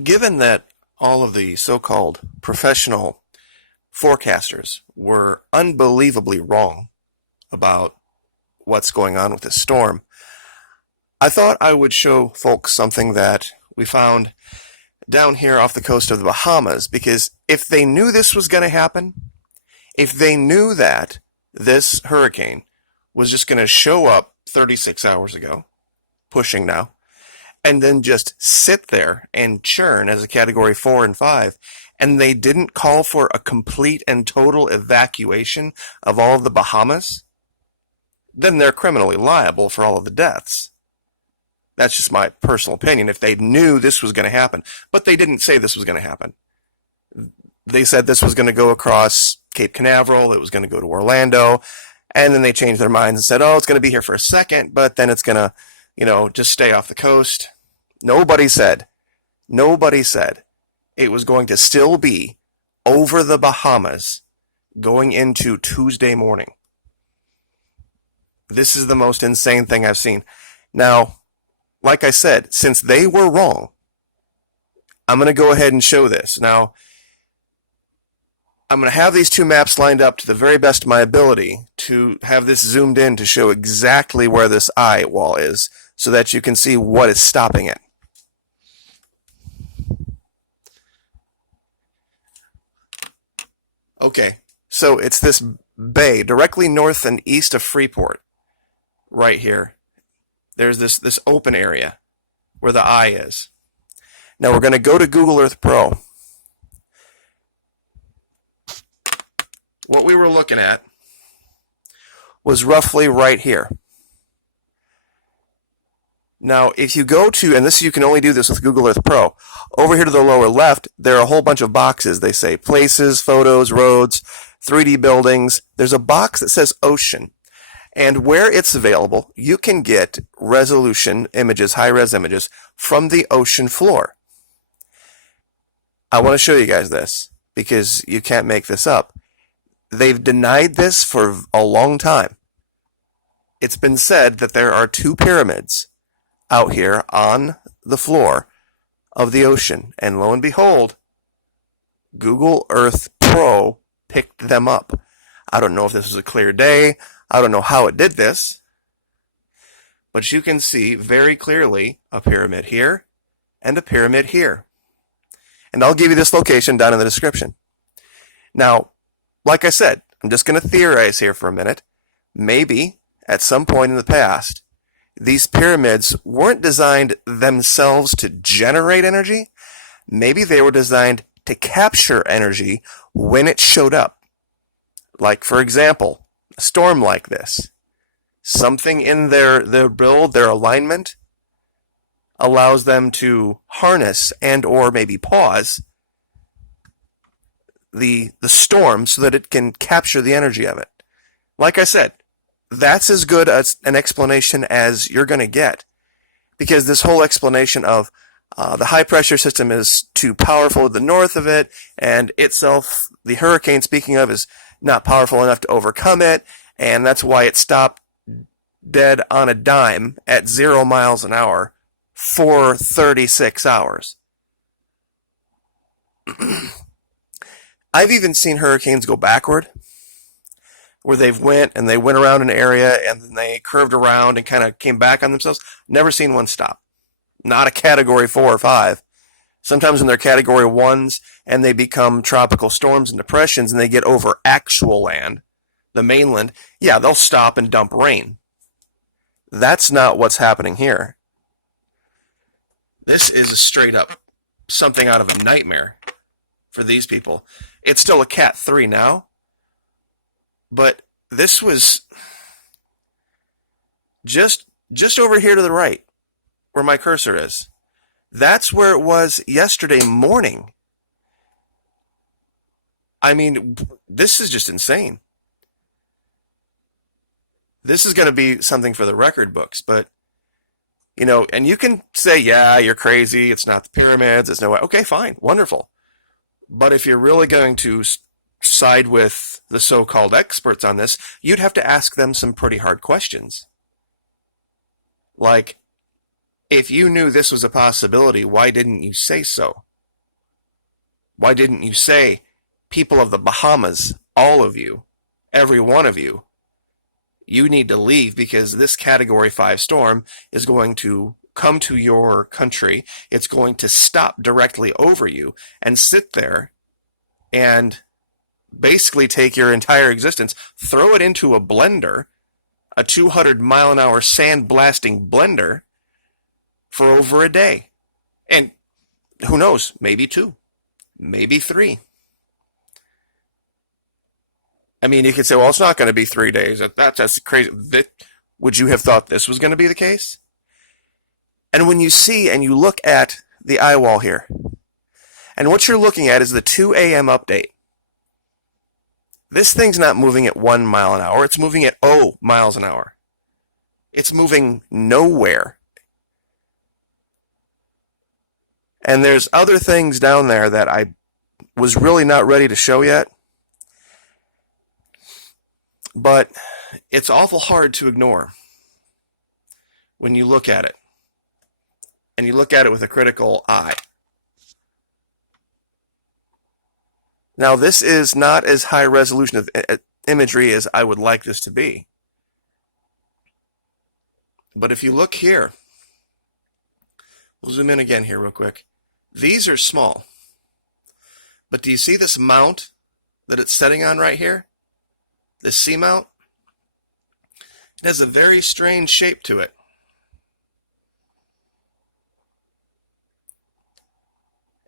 Given that all of the so-called professional forecasters were unbelievably wrong about what's going on with this storm, I thought I would show folks something that we found down here off the coast of the Bahamas, because if they knew this was going to happen, if they knew that this hurricane was just going to show up 36 hours ago, pushing now, and then just sit there and churn as a category 4 and 5, and they didn't call for a complete and total evacuation of all of the Bahamas, then they're criminally liable for all of the deaths. That's just my personal opinion. If they knew this was going to happen, but they didn't say this was going to happen. They said this was going to go across Cape Canaveral, it was going to go to Orlando, and then they changed their minds and said, oh, it's going to be here for a second, but then it's going to, just stay off the coast. Nobody said it was going to still be over the Bahamas going into Tuesday morning. This is the most insane thing I've seen. Now, like I said, since they were wrong, I'm going to go ahead and show this. Now, I'm going to have these two maps lined up to the very best of my ability to have this zoomed in to show exactly where this eye wall is so that you can see what is stopping it. Okay, so it's this bay directly north and east of Freeport, right here. There's this open area where the eye is. Now we're going to go to Google Earth Pro. What we were looking at was roughly right here. Now, if you go to, and you can only do this with Google Earth Pro, over here to the lower left, there are a whole bunch of boxes. They say places, photos, roads, 3D buildings. There's a box that says ocean. And where it's available, you can get resolution images, high-res images, from the ocean floor. I want to show you guys this, because you can't make this up. They've denied this for a long time. It's been said that there are two pyramids out here on the floor of the ocean, and lo and behold, Google Earth Pro picked them up. I don't know if this was a clear day. I don't know how it did this, but you can see very clearly a pyramid here and a pyramid here. And I'll give you this location down in the description. Now, like I said, I'm just going to theorize here for a minute. Maybe at some point in the past, these pyramids weren't designed themselves to generate energy. Maybe they were designed to capture energy when it showed up. Like, for example, a storm like this. Something in their build, their alignment, allows them to harness and or maybe pause the storm so that it can capture the energy of it. Like I said, that's as good as an explanation as you're going to get, because this whole explanation of the high pressure system is too powerful to the north of it, and itself, the hurricane speaking of, is not powerful enough to overcome it, and that's why it stopped dead on a dime at 0 miles an hour for 36 hours. I've even seen hurricanes go backward, where they went around an area and then they curved around and kind of came back on themselves. Never seen one stop. Not a category 4 or 5. Sometimes when they're category 1s and they become tropical storms and depressions and they get over actual land, the mainland, yeah, they'll stop and dump rain. That's not what's happening here. This is a straight up something out of a nightmare for these people. It's still a Cat 3 now, but this was just over here to the right, where my cursor is. That's where it was yesterday morning. I mean, this is just insane. This is going to be something for the record books, but, and you can say, yeah, you're crazy, it's not the pyramids, it's no way. Okay, fine, wonderful. But if you're really going to side with the so-called experts on this, you'd have to ask them some pretty hard questions. Like, If you knew this was a possibility, why didn't you say so? Why didn't you say, people of the Bahamas, all of you, every one of you, you need to leave because this Category 5 storm is going to come to your country. It's going to stop directly over you and sit there and basically take your entire existence, throw it into a blender, a 200-mile-an-hour sand-blasting blender, for over a day. And who knows, maybe 2, maybe 3. I mean, you could say, well, it's not going to be 3 days. That's crazy. Would you have thought this was going to be the case? And when you see and you look at the eye wall here, and what you're looking at is the 2 a.m. update. This thing's not moving at 1 mile an hour. It's moving at 0 miles an hour. It's moving nowhere. And there's other things down there that I was really not ready to show yet. But it's awful hard to ignore when you look at it. And you look at it with a critical eye. Now, this is not as high resolution of imagery as I would like this to be. But if you look here, we'll zoom in again here real quick. These are small. But do you see this mount that it's setting on right here? This C-mount? It has a very strange shape to it.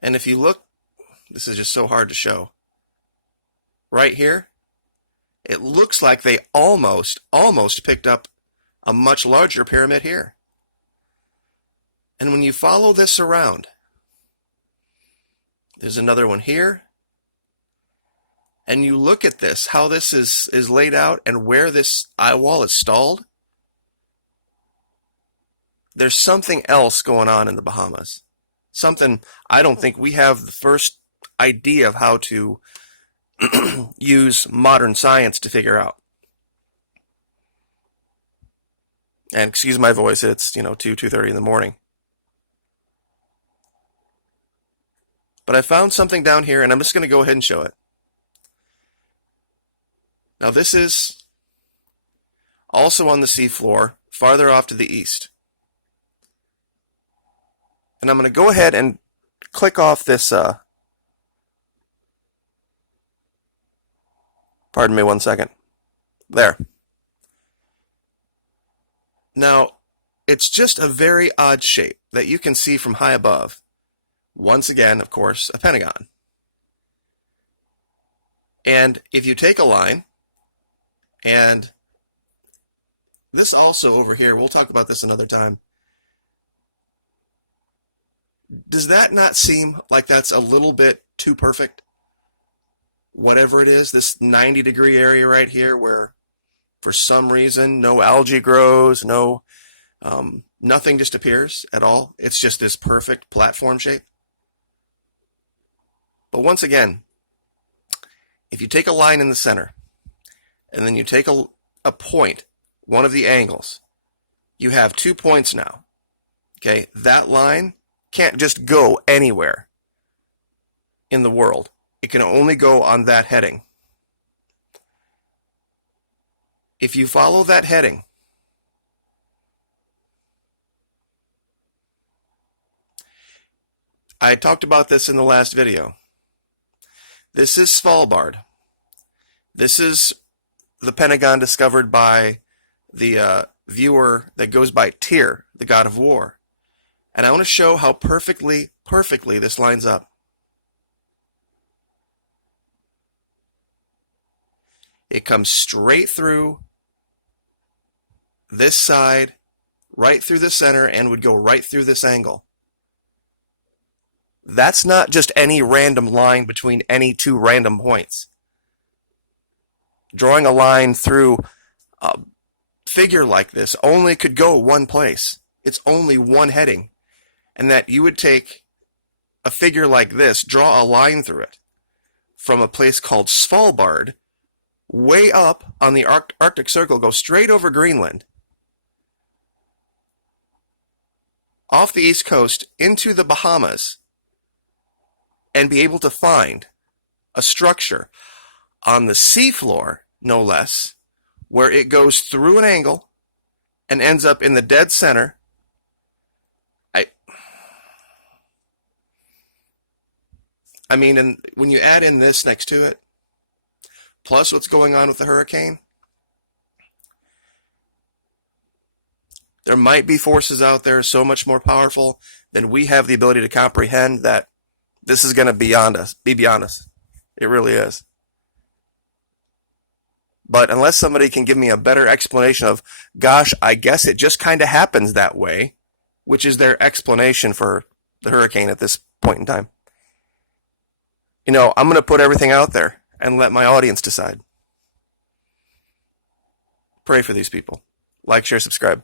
And if you look, this is just so hard to show. Right here, it looks like they almost picked up a much larger pyramid here. And when you follow this around, there's another one here. And you look at this, how this is laid out and where this eye wall is stalled. There's something else going on in the Bahamas. Something I don't think we have the first idea of how to use modern science to figure out. And excuse my voice, it's 2:30 in the morning. But I found something down here, and I'm just going to go ahead and show it. Now this is also on the seafloor, farther off to the east. And I'm going to go ahead and click off this, pardon me 1 second. There. Now, it's just a very odd shape that you can see from high above. Once again, of course, a pentagon. And if you take a line, and this also over here, we'll talk about this another time. Does that not seem like that's a little bit too perfect? Whatever it is, this 90-degree area right here where for some reason no algae grows, nothing just appears at all. It's just this perfect platform shape. But once again, if you take a line in the center and then you take a point, one of the angles, you have 2 points now. Okay, that line can't just go anywhere in the world. It can only go on that heading. If you follow that heading, I talked about this in the last video. This is Svalbard. This is the Pentagon discovered by the viewer that goes by Tyr, the god of war. And I want to show how perfectly this lines up. It comes straight through this side, right through the center, and would go right through this angle. That's not just any random line between any 2 random points. Drawing a line through a figure like this only could go one place. It's only one heading. And that you would take a figure like this, draw a line through it, from a place called Svalbard, way up on the Arctic Circle, go straight over Greenland. off the East Coast into the Bahamas and be able to find a structure on the seafloor, no less, where it goes through an angle and ends up in the dead center. I mean, and when you add in this next to it, plus what's going on with the hurricane, there might be forces out there so much more powerful than we have the ability to comprehend that this is going to be beyond us. It really is. But unless somebody can give me a better explanation of, gosh, I guess it just kind of happens that way, which is their explanation for the hurricane at this point in time. I'm going to put everything out there and let my audience decide. Pray for these people. Like, share, subscribe.